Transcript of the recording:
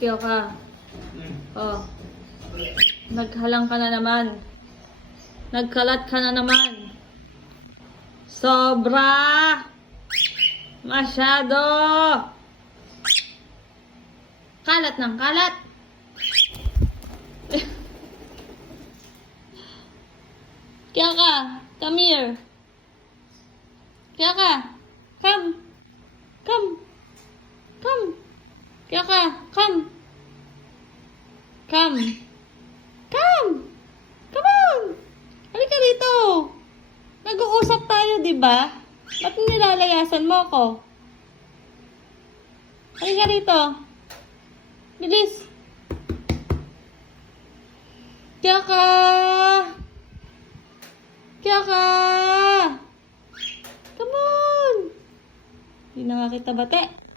Tiyo ka. Oh. Naghalang ka na naman. Nagkalat ka na naman. Sobra! Masyado! Kalat ng kalat! Kaya ka! Come here! Kaya ka! Come! Come! Come! Kaya ka! Come! Come! Come! Come on! Halika dito! Nag-uusap tayo, di ba? Ba't nilalayasan mo ako? Halika dito! Bilis! Kaya ka! Kaya ka! Come on! Hindi na nga kita bate.